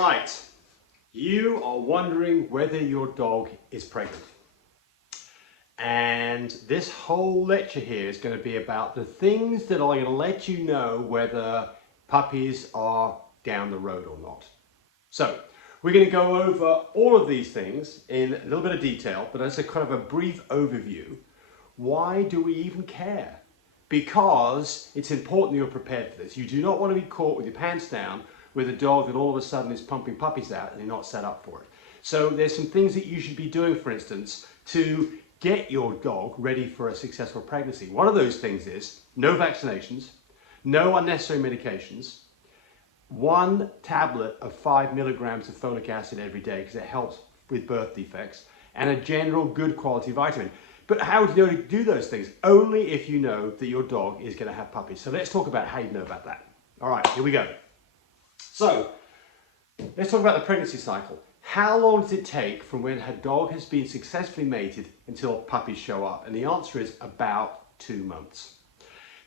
Right, you are wondering whether your dog is pregnant. And this whole lecture here is going to be about the things that are going to let you know whether puppies are down the road or not. So, we're going to go over all of these things in a little bit of detail, but as a kind of a brief overview. Why do we even care? Because it's important that you're prepared for this. You do not want to be caught with your pants down with a dog that all of a sudden is pumping puppies out and you're not set up for it. So there's some things that you should be doing, for instance, to get your dog ready for a successful pregnancy. One of those things is no vaccinations, no unnecessary medications, 1 tablet of 5 milligrams of folic acid every day because it helps with birth defects, and a general good quality vitamin. But how would you know to do those things? Only if you know that your dog is going to have puppies. So let's talk about how you know about that. All right, here we go. So let's talk about the pregnancy cycle. How long does it take from when a dog has been successfully mated until puppies show up? And the answer is about 2 months.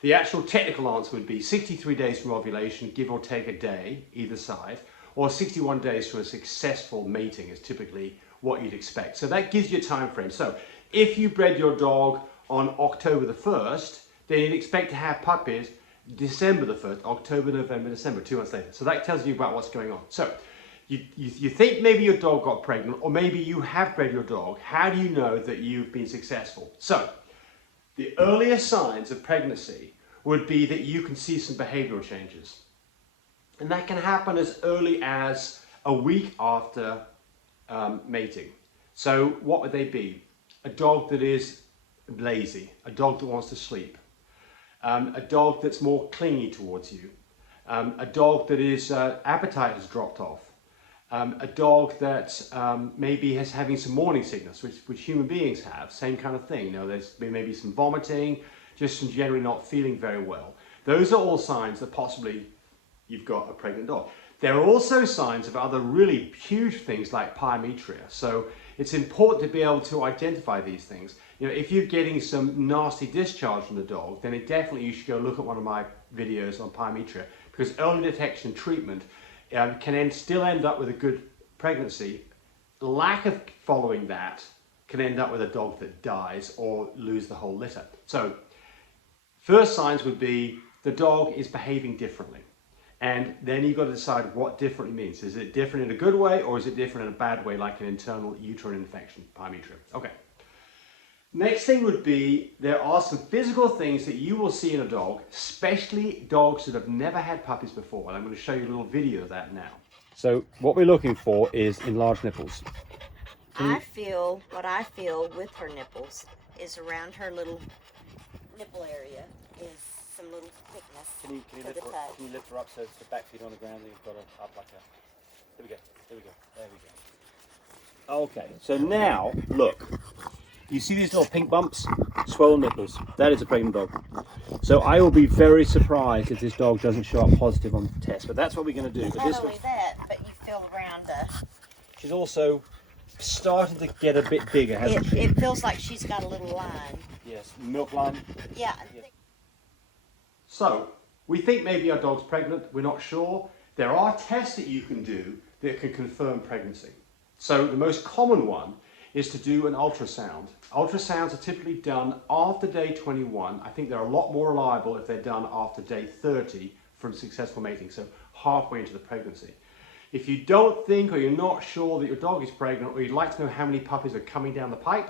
The actual technical answer would be 63 days from ovulation, give or take a day, either side, or 61 days from a successful mating is typically what you'd expect. So that gives you a time frame. So if you bred your dog on October the 1st, then you'd expect to have puppies December the 1st, October, November, December, 2 months later. So that tells you about what's going on. So you think maybe your dog got pregnant, or maybe you have bred your dog. How do you know that you've been successful? So the earliest signs of pregnancy would be that you can see some behavioral changes. And that can happen as early as a week after mating. So what would they be? A dog that is lazy, a dog that wants to sleep, a dog that's more clingy towards you, a dog that is appetite has dropped off, a dog that maybe is having some morning sickness, which human beings have, same kind of thing. You know, there's maybe some vomiting, just some generally not feeling very well. Those are all signs that possibly you've got a pregnant dog. There are also signs of other really huge things like pyometria. So it's important to be able to identify these things. You know, if you're getting some nasty discharge from the dog, then you should go look at one of my videos on pyometria, because early detection and treatment can still end up with a good pregnancy. Lack of following that can end up with a dog that dies or lose the whole litter. So first signs would be the dog is behaving differently. And then you've got to decide what differently means. Is it different in a good way, or is it different in a bad way, like an internal uterine infection, pyometria? Okay. Next thing would be, there are some physical things that you will see in a dog, especially dogs that have never had puppies before. And I'm going to show you a little video of that now. So what we're looking for is enlarged nipples. What I feel with her nipples is around her little nipple area is some little thickness. Can you lift her up so it's the back feet on the ground and you've got her up like that? There we go. Okay, so now, look. You see these little pink bumps? Swollen nipples. That is a pregnant dog. So I will be very surprised if this dog doesn't show up positive on the test, but that's what we're going to do. Not only that, but you feel around She's also starting to get a bit bigger, hasn't she? It feels like she's got a little line. Yes, milk line. Yeah. So we think maybe our dog's pregnant, we're not sure. There are tests that you can do that can confirm pregnancy. So the most common one is to do an ultrasound. Ultrasounds are typically done after day 21. I think they're a lot more reliable if they're done after day 30 from successful mating, so halfway into the pregnancy. If you don't think, or you're not sure that your dog is pregnant, or you'd like to know how many puppies are coming down the pipe,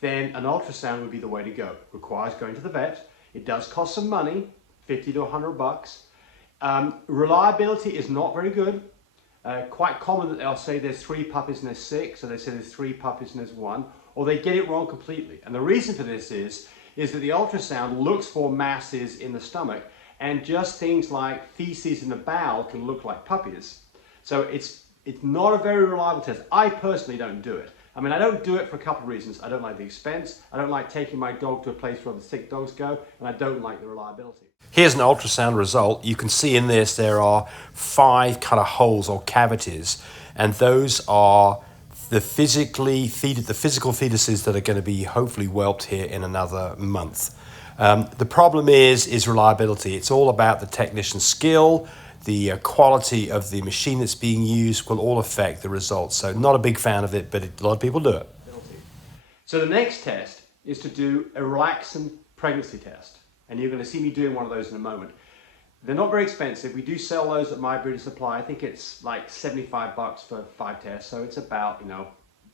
then an ultrasound would be the way to go. Requires going to the vet. It does cost some money, 50 to 100 bucks. Reliability is not very good. Quite common that they'll say there's 3 puppies and there's 6, or they say there's 3 puppies and there's 1, or they get it wrong completely. And the reason for this is that the ultrasound looks for masses in the stomach, and just things like feces in the bowel can look like puppies. So it's not a very reliable test. I personally don't do it. I mean, I don't do it for a couple of reasons. I don't like the expense, I don't like taking my dog to a place where the sick dogs go, and I don't like the reliability. Here's an ultrasound result. You can see in this there are 5 kind of holes or cavities, and those are the physical fetuses that are going to be hopefully whelped here in another month. The problem is reliability. It's all about the technician's skill, the quality of the machine that's being used will all affect the results. So not a big fan of it, but a lot of people do it. So the next test is to do a relaxant pregnancy test. And you're going to see me doing one of those in a moment. They're not very expensive. We do sell those at My Breeder Supply. I think it's like 75 bucks for 5 tests. So it's about,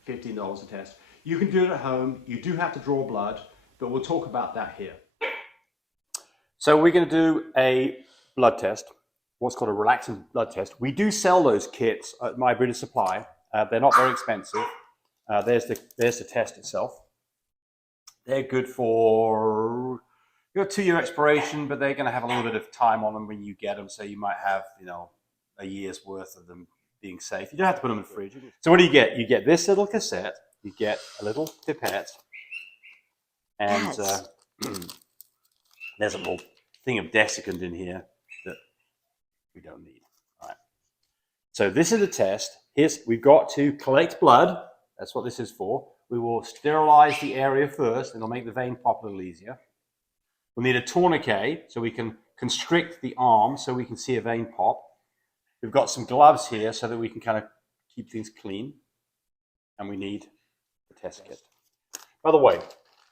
$15 a test. You can do it at home. You do have to draw blood, but we'll talk about that here. So we're going to do a blood test, what's called a relaxing blood test. We do sell those kits at My Breeder Supply. They're not very expensive. There's the test itself. They're good for a 2-year expiration, but they're going to have a little bit of time on them when you get them. So you might have, a year's worth of them being safe. You don't have to put them in the fridge. So what do you get? You get this little cassette. You get a little pipette, and there's a little thing of desiccant in here that we don't need. All right. So this is the test. We've got to collect blood. That's what this is for. We will sterilize the area first, and it'll make the vein pop a little easier. We'll need a tourniquet so we can constrict the arm so we can see a vein pop. We've got some gloves here so that we can kind of keep things clean. And we need the test kit. By the way,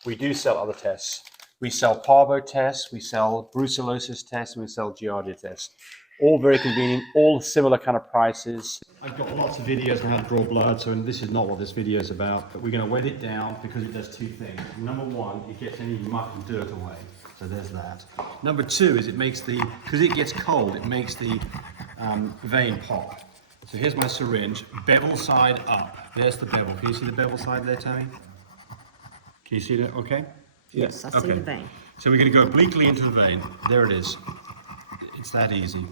we do sell other tests. We sell parvo tests, we sell brucellosis tests, and we sell Giardia tests. All very convenient, all similar kind of prices. I've got lots of videos on how to draw blood, so this is not what this video is about, but we're going to wet it down because it does 2 things. Number 1, it gets any muck and dirt away, so there's that. Number 2 is because it gets cold, it makes the vein pop. So here's my syringe, bevel side up. There's the bevel. Can you see the bevel side there, Tammy? Can you see that? Okay? Yes, I see the vein. So we're going to go obliquely into the vein. There it is. It's that easy.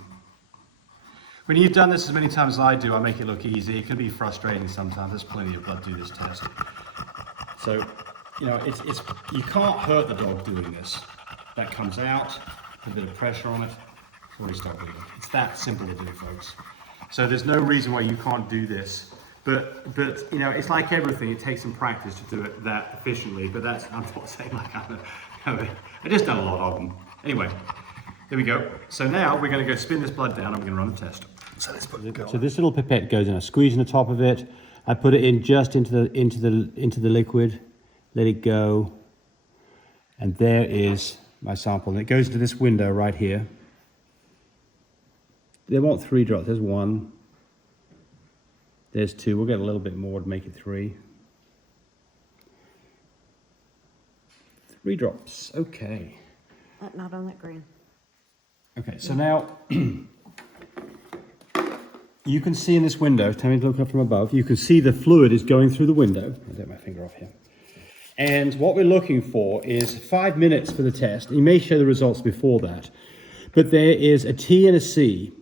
When you've done this as many times as I do, I make it look easy. It can be frustrating sometimes. There's plenty of blood to do this test. So, you can't hurt the dog doing this. That comes out, a bit of pressure on it, it's already stopped bleeding. It's that simple to do, folks. So there's no reason why you can't do this. But it's like everything. It takes some practice to do it that efficiently. But I'm not saying like I just done a lot of them. Anyway, there we go. So now we're going to go spin this blood down. And we're going to run the test. So let's put it go. So this little pipette goes in. I squeeze in the top of it. I put it in just into the liquid. Let it go. And there is my sample. And it goes into this window right here. They want 3 drops. There's 1. There's 2. We'll get a little bit more to make it 3. 3 drops. Okay. Not on that green. Okay, so now you can see in this window, tell me to look up from above, you can see the fluid is going through the window. I'll get my finger off here. And what we're looking for is 5 minutes for the test. You may show the results before that. But there is a T and a C.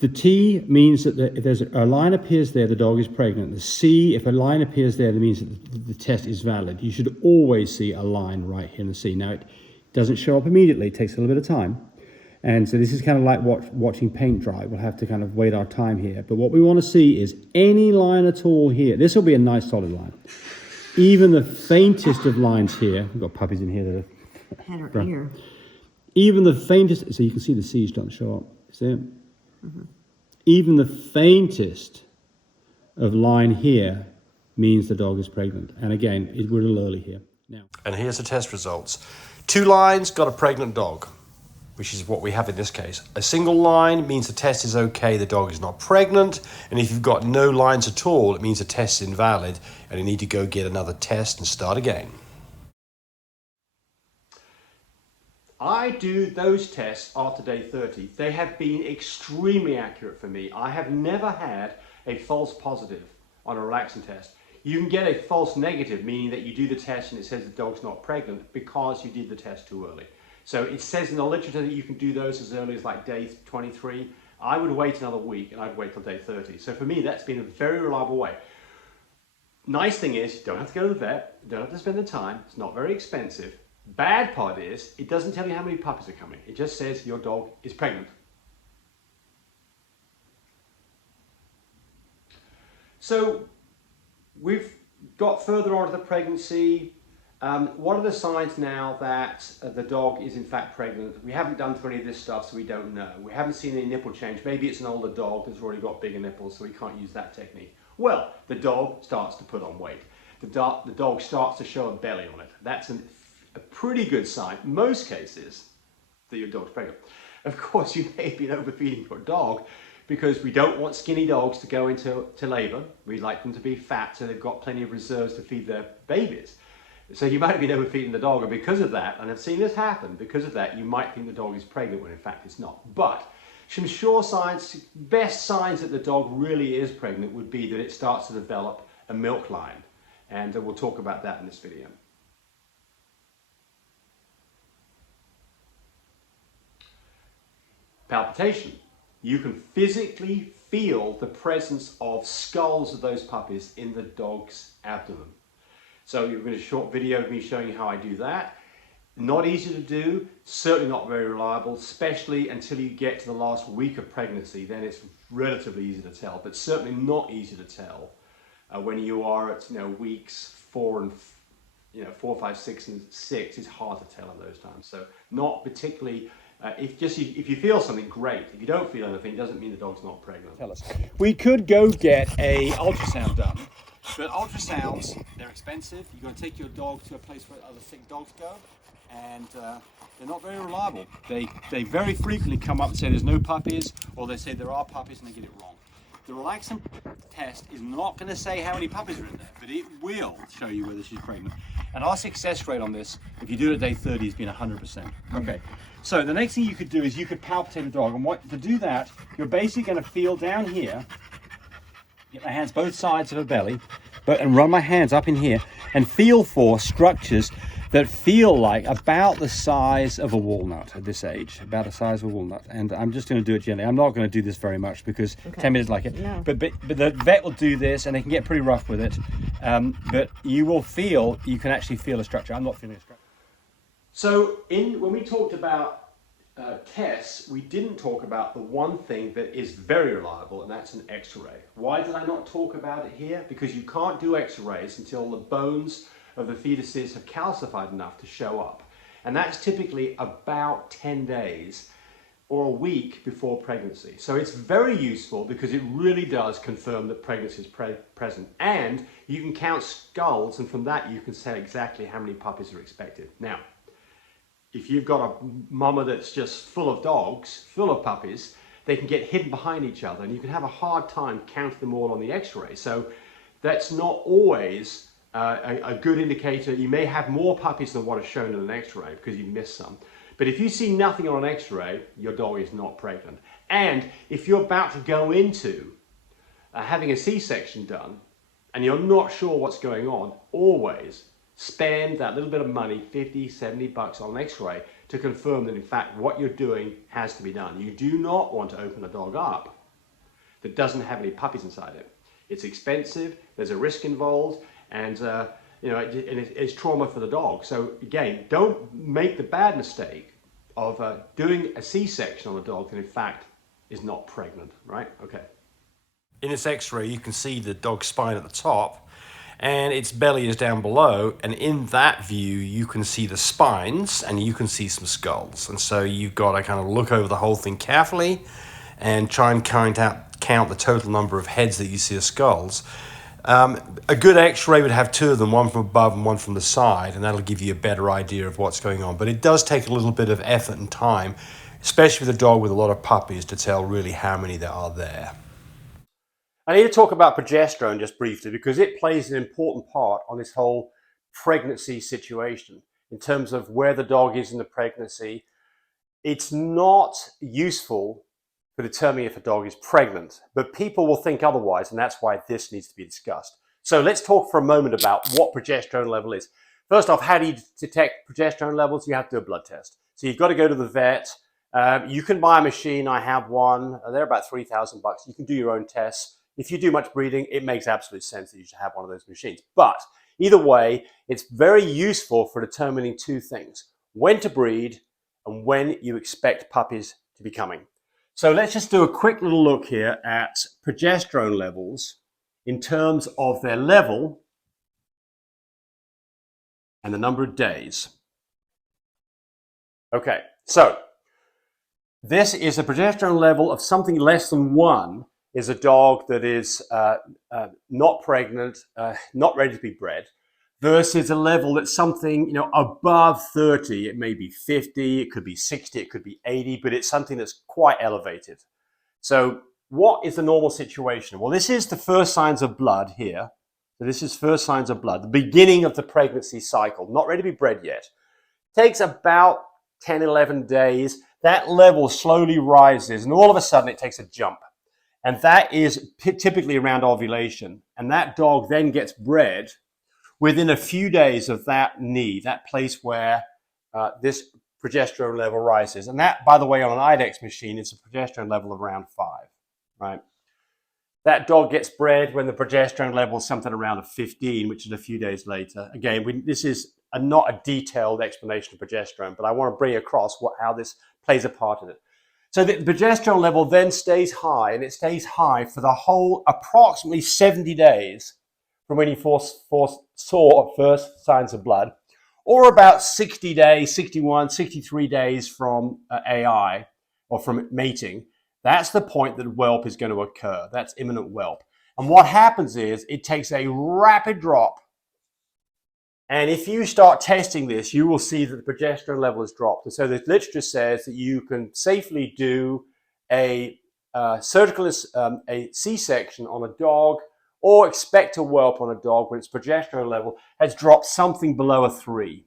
The T means that if there's a line appears there, the dog is pregnant. The C, if a line appears there, that means that the test is valid. You should always see a line right here in the C. Now, it doesn't show up immediately. It takes a little bit of time. And so this is kind of like watching paint dry. We'll have to kind of wait our time here. But what we want to see is any line at all here. This will be a nice solid line. Even the faintest of lines here. We've got puppies in here that are... Had her ear. Even the faintest... So you can see the C's starting to show up. See it? Mm-hmm. Even the faintest of line here means the dog is pregnant. And again, we're a little early here. Now. And here's the test results. 2 lines got a pregnant dog, which is what we have in this case. A single line means the test is okay, the dog is not pregnant. And if you've got no lines at all, it means the test is invalid and you need to go get another test and start again. I do those tests after day 30. They have been extremely accurate for me. I have never had a false positive on a relaxant test. You can get a false negative, meaning that you do the test and it says the dog's not pregnant because you did the test too early. So it says in the literature that you can do those as early as like day 23. I would wait another week and I'd wait till day 30. So for me, that's been a very reliable way. Nice thing is, you don't have to go to the vet, you don't have to spend the time, it's not very expensive. Bad part is, it doesn't tell you how many puppies are coming. It just says your dog is pregnant. So we've got further on to the pregnancy. What are the signs now that the dog is in fact pregnant? We haven't done through any of this stuff, so we don't know. We haven't seen any nipple change. Maybe it's an older dog that's already got bigger nipples, so we can't use that technique. Well, the dog starts to put on weight. The dog starts to show a belly on it. That's a pretty good sign, most cases, that your dog's pregnant. Of course, you may have been overfeeding your dog, because we don't want skinny dogs to go into labour. We like them to be fat, so they've got plenty of reserves to feed their babies. So you might have been overfeeding the dog, and because of that, and I've seen this happen, because of that, you might think the dog is pregnant when in fact it's not. But some sure signs, best signs that the dog really is pregnant would be that it starts to develop a milk line. And we'll talk about that in this video. Palpitation. You can physically feel the presence of skulls of those puppies in the dog's abdomen. So you're going to short video of me showing you how I do that. Not easy to do, certainly not very reliable, especially until you get to the last week of pregnancy. Then it's relatively easy to tell, but certainly not easy to tell when you are at weeks 4, 5, 6, and 6. It's hard to tell in those times. So not particularly. If you feel something, great. If you don't feel anything, it doesn't mean the dog's not pregnant. Tell us. We could go get a ultrasound done, but ultrasounds, they're expensive. You've got to take your dog to a place where other sick dogs go, and they're not very reliable. They very frequently come up and say there's no puppies, or they say there are puppies and they get it wrong. The relaxant test is not going to say how many puppies are in there, but it will show you whether she's pregnant. And our success rate on this, if you do it at day 30, has been 100%. Okay. So the next thing you could do is you could palpitate the dog, and to do that, you're basically going to feel down here, get my hands both sides of her belly, and run my hands up in here, and feel for structures that feel like about the size of a walnut at this age, about the size of a walnut. And I'm just going to do it gently. I'm not going to do this very much because Tammy doesn't like it. No. But the vet will do this, and they can get pretty rough with it. But you can actually feel a structure. I'm not feeling a structure. So when we talked about tests, we didn't talk about the one thing that is very reliable, and that's an X-ray. Why did I not talk about it here? Because you can't do X-rays until the bones of the fetuses have calcified enough to show up. And that's typically about 10 days or a week before pregnancy. So it's very useful because it really does confirm that pregnancy is present. And you can count skulls, and from that you can say exactly how many puppies are expected. Now, if you've got a mama that's just full of dogs, full of puppies, they can get hidden behind each other, and you can have a hard time counting them all on the X-ray. So that's not always a good indicator. You may have more puppies than what is shown in an X-ray because you missed some. But if you see nothing on an X-ray, your dog is not pregnant. And if you're about to go into having a C-section done and you're not sure what's going on, always spend that little bit of money, 50, 70 bucks on an X-ray to confirm that in fact what you're doing has to be done. You do not want to open a dog up that doesn't have any puppies inside it. It's expensive, there's a risk involved, and it's trauma for the dog. So again, don't make the bad mistake of doing a C-section on a dog that in fact is not pregnant, right? Okay. In this X-ray, you can see the dog's spine at the top, and its belly is down below, and in that view you can see the spines and you can see some skulls. And so you've got to kind of look over the whole thing carefully and try and count the total number of heads that you see as skulls. A good X-ray would have 2 of them, one from above and one from the side, and that'll give you a better idea of what's going on. But it does take a little bit of effort and time, especially with a dog with a lot of puppies, to tell really how many there are there. I need to talk about progesterone just briefly because it plays an important part on this whole pregnancy situation in terms of where the dog is in the pregnancy. It's not useful for determining if a dog is pregnant, but people will think otherwise, and that's why this needs to be discussed. So let's talk for a moment about what progesterone level is. First off, how do you detect progesterone levels? You have to do a blood test. So you've got to go to the vet. You can buy a machine. I have one. They're about $3,000. You can do your own tests. If you do much breeding, it makes absolute sense that you should have one of those machines. But either way, it's very useful for determining 2 things: when to breed and when you expect puppies to be coming. So let's just do a quick little look here at progesterone levels in terms of their level and the number of days. Okay, so this is a progesterone level of something less than 1 is a dog that is not pregnant, not ready to be bred, versus a level that's something, you know, above 30. It may be 50, it could be 60, it could be 80, but it's something that's quite elevated. So what is the normal situation? Well, this is the first signs of blood here. So this is first signs of blood, the beginning of the pregnancy cycle, not ready to be bred yet. Takes about 10, 11 days. That level slowly rises, and all of a sudden it takes a jump. And that is typically around ovulation. And that dog then gets bred within a few days of that knee, that place where this progesterone level rises. And that, by the way, on an IDEX machine, it's a progesterone level of around 5, right? That dog gets bred when the progesterone level is something around a 15, which is a few days later. Again, this is not a detailed explanation of progesterone, but I want to bring across how this plays a part in it. So the progesterone level then stays high, and it stays high for the whole approximately 70 days from when you saw first signs of blood, or about 60 days, 61, 63 days from AI, or from mating. That's the point that whelp is going to occur. That's imminent whelp. And what happens is it takes a rapid drop. And if you start testing this, you will see that the progesterone level is dropped. And so the literature says that you can safely do a surgical, a C-section on a dog, or expect a whelp on a dog when its progesterone level has dropped something below a 3.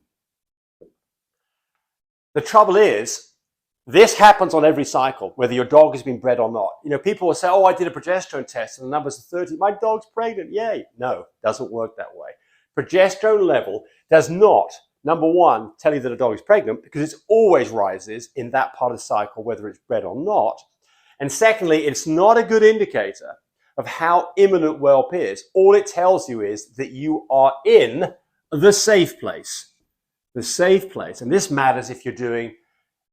The trouble is, this happens on every cycle, whether your dog has been bred or not. You know, people will say, oh, I did a progesterone test and the numbers are 30. My dog's pregnant, yay. No, doesn't work that way. Progesterone level does not, number one, tell you that a dog is pregnant, because it always rises in that part of the cycle, whether it's bred or not. And secondly, it's not a good indicator of how imminent whelp is. All it tells you is that you are in the safe place. The safe place. And this matters if you're doing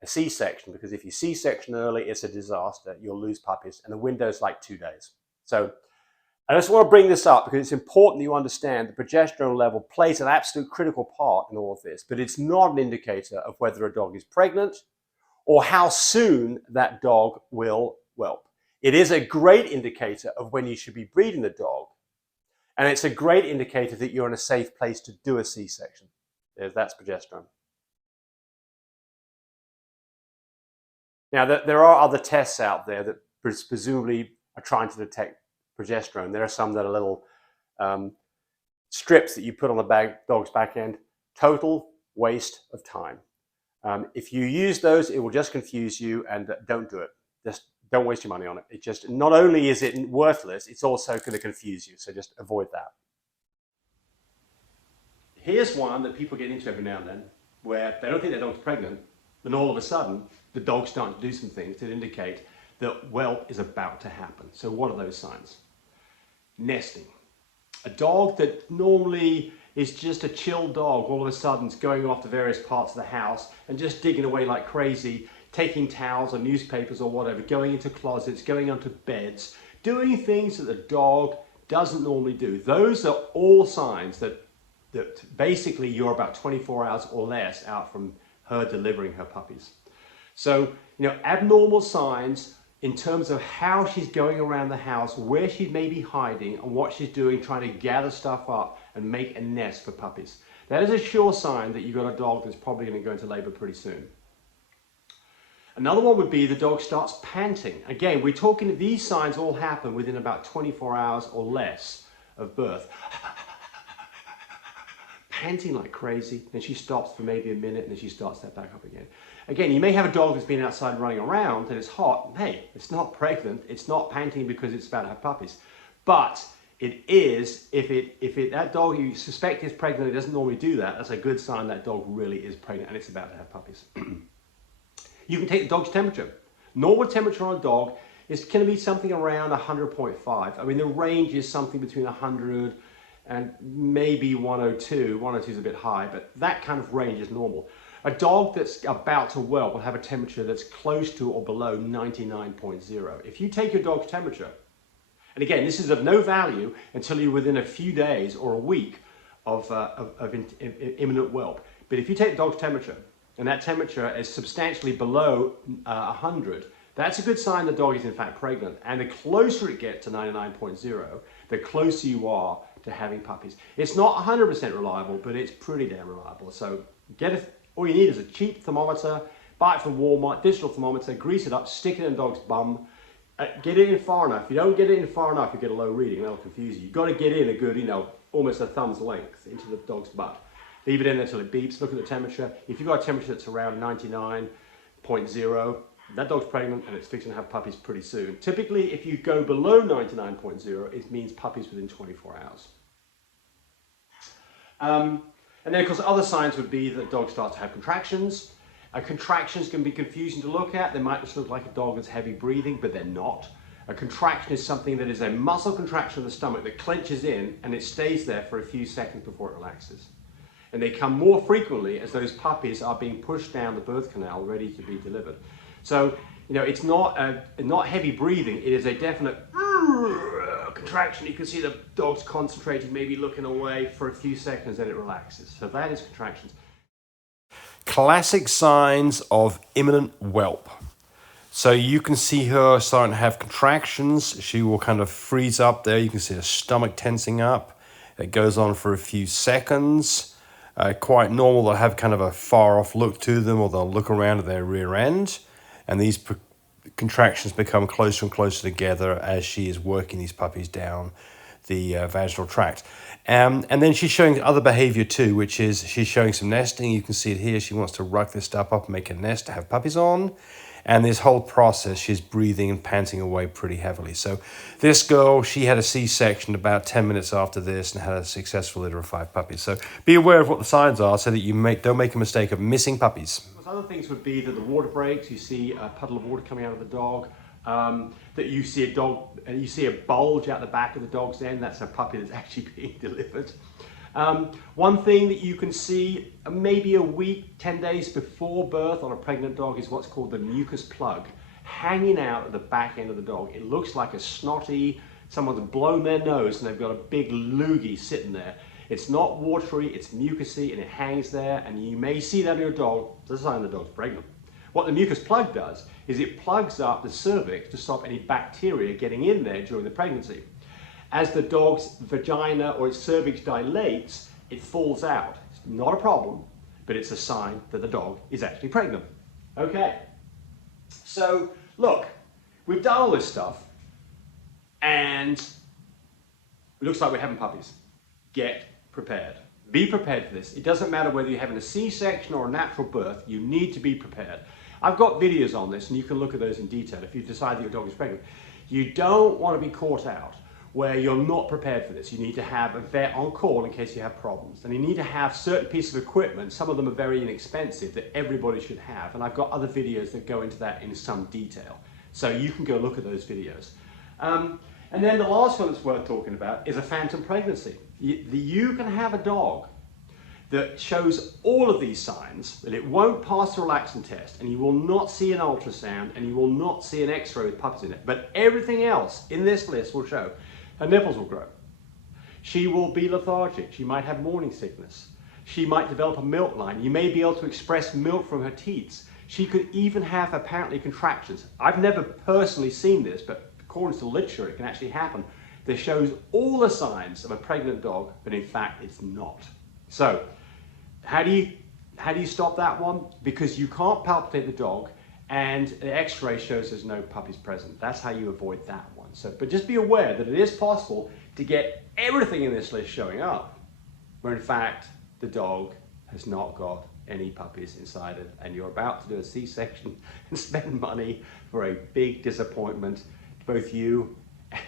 a C-section, because if you C-section early, it's a disaster. You'll lose puppies, and the window's like 2 days. So I just want to bring this up because it's important that you understand the progesterone level plays an absolute critical part in all of this, but it's not an indicator of whether a dog is pregnant or how soon that dog will whelp. It is a great indicator of when you should be breeding the dog, and it's a great indicator that you're in a safe place to do a C-section. That's progesterone. Now, there are other tests out there that presumably are trying to detect progesterone. There are some that are little strips that you put on the dog's back end. Total waste of time. If you use those, it will just confuse you, and don't do it. Just don't waste your money on it. It just, not only is it worthless, it's also going to confuse you. So just avoid that. Here's one that people get into every now and then, where they don't think their dog's pregnant, then all of a sudden, the dog's starting to do some things that indicate that whelp is about to happen. So what are those signs? Nesting. A dog that normally is just a chill dog, all of a sudden is going off to various parts of the house and just digging away like crazy, taking towels or newspapers or whatever, going into closets, going onto beds, doing things that the dog doesn't normally do. Those are all signs that basically you're about 24 hours or less out from her delivering her puppies. So, you know, abnormal signs in terms of how she's going around the house, where she may be hiding, and what she's doing, trying to gather stuff up and make a nest for puppies. That is a sure sign that you've got a dog that's probably going to go into labor pretty soon. Another one would be the dog starts panting. Again, we're talking, these signs all happen within about 24 hours or less of birth. Panting like crazy, then she stops for maybe a minute, and then she starts that back up again. Again, you may have a dog that's been outside running around and it's hot. Hey, it's not pregnant. It's not panting because it's about to have puppies. But it is, if that dog you suspect is pregnant, it doesn't normally do that, that's a good sign that dog really is pregnant and it's about to have puppies. You can take the dog's temperature. Normal temperature on a dog is going to be something around 100.5. I mean, the range is something between 100 and maybe 102. 102 is a bit high, but that kind of range is normal. A dog that's about to whelp will have a temperature that's close to or below 99.0. If you take your dog's temperature, and again, this is of no value until you're within a few days or a week of imminent whelp. But if you take the dog's temperature, and that temperature is substantially below 100, that's a good sign the dog is in fact pregnant. And the closer it gets to 99.0, the closer you are to having puppies. It's not 100% reliable, but it's pretty damn reliable. So all you need is a cheap thermometer, buy it from Walmart, digital thermometer, grease it up, stick it in the dog's bum, get it in far enough. If you don't get it in far enough, you get a low reading, that'll confuse you. You've got to get in a good, almost a thumb's length into the dog's butt. Leave it in there until it beeps, look at the temperature. If you've got a temperature that's around 99.0, that dog's pregnant and it's fixing to have puppies pretty soon. Typically, if you go below 99.0, it means puppies within 24 hours. And then, of course, other signs would be that dogs start to have contractions. Contractions can be confusing to look at. They might just look like a dog that's heavy breathing, but they're not. A contraction is something that is a muscle contraction of the stomach that clenches in and it stays there for a few seconds before it relaxes. And they come more frequently as those puppies are being pushed down the birth canal ready to be delivered. So, it's not heavy breathing, it is a definite contraction. You can see the dog's concentrating, maybe looking away for a few seconds, then it relaxes. So that is contractions. Classic signs of imminent whelp. So you can see her starting to have contractions. She will kind of freeze up there. You can see her stomach tensing up. It goes on for a few seconds. Quite normal, they'll have kind of a far off look to them, or they'll look around at their rear end. And these contractions become closer and closer together as she is working these puppies down the vaginal tract. And then she's showing other behavior too, which is she's showing some nesting. You can see it here. She wants to ruck this stuff up and make a nest to have puppies on. And this whole process, she's breathing and panting away pretty heavily. So this girl, she had a C-section about 10 minutes after this and had a successful litter of 5 puppies. So be aware of what the signs are so that you don't make a mistake of missing puppies. Other things would be that the water breaks, you see a puddle of water coming out of the dog, that you see a bulge out the back of the dog's end. That's a puppy that's actually being delivered. One thing that you can see maybe a week, 10 days before birth on a pregnant dog is what's called the mucus plug, hanging out at the back end of the dog. It looks like a snotty, someone's blown their nose and they've got a big loogie sitting there. It's not watery, it's mucousy, and it hangs there, and you may see that in your dog. It's a sign the dog's pregnant. What the mucus plug does is it plugs up the cervix to stop any bacteria getting in there during the pregnancy. As the dog's vagina or its cervix dilates, it falls out. It's not a problem, but it's a sign that the dog is actually pregnant. Okay, so look, we've done all this stuff, and it looks like we're having puppies. Get prepared. Be prepared for this. It doesn't matter whether you're having a C-section or a natural birth, you need to be prepared. I've got videos on this and you can look at those in detail if you decide that your dog is pregnant. You don't want to be caught out where you're not prepared for this. You need to have a vet on call in case you have problems. And you need to have certain pieces of equipment, some of them are very inexpensive, that everybody should have. And I've got other videos that go into that in some detail. So you can go look at those videos. And then the last one that's worth talking about is a phantom pregnancy. You can have a dog that shows all of these signs, that it won't pass the relaxin test, and you will not see an ultrasound, and you will not see an x-ray with puppies in it. But everything else in this list will show. Her nipples will grow. She will be lethargic. She might have morning sickness. She might develop a milk line. You may be able to express milk from her teats. She could even have apparently contractions. I've never personally seen this, but according to the literature, it can actually happen. That shows all the signs of a pregnant dog, but in fact, it's not. So, how do you stop that one? Because you can't palpitate the dog, and the X-ray shows there's no puppies present. That's how you avoid that one. So, but just be aware that it is possible to get everything in this list showing up, where in fact the dog has not got any puppies inside it, and you're about to do a C-section and spend money for a big disappointment to both you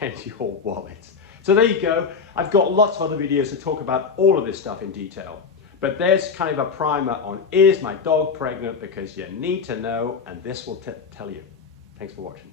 and your wallet. So there you go. I've got lots of other videos to talk about all of this stuff in detail. But there's kind of a primer on, is my dog pregnant? Because you need to know, and this will tell you. Thanks for watching.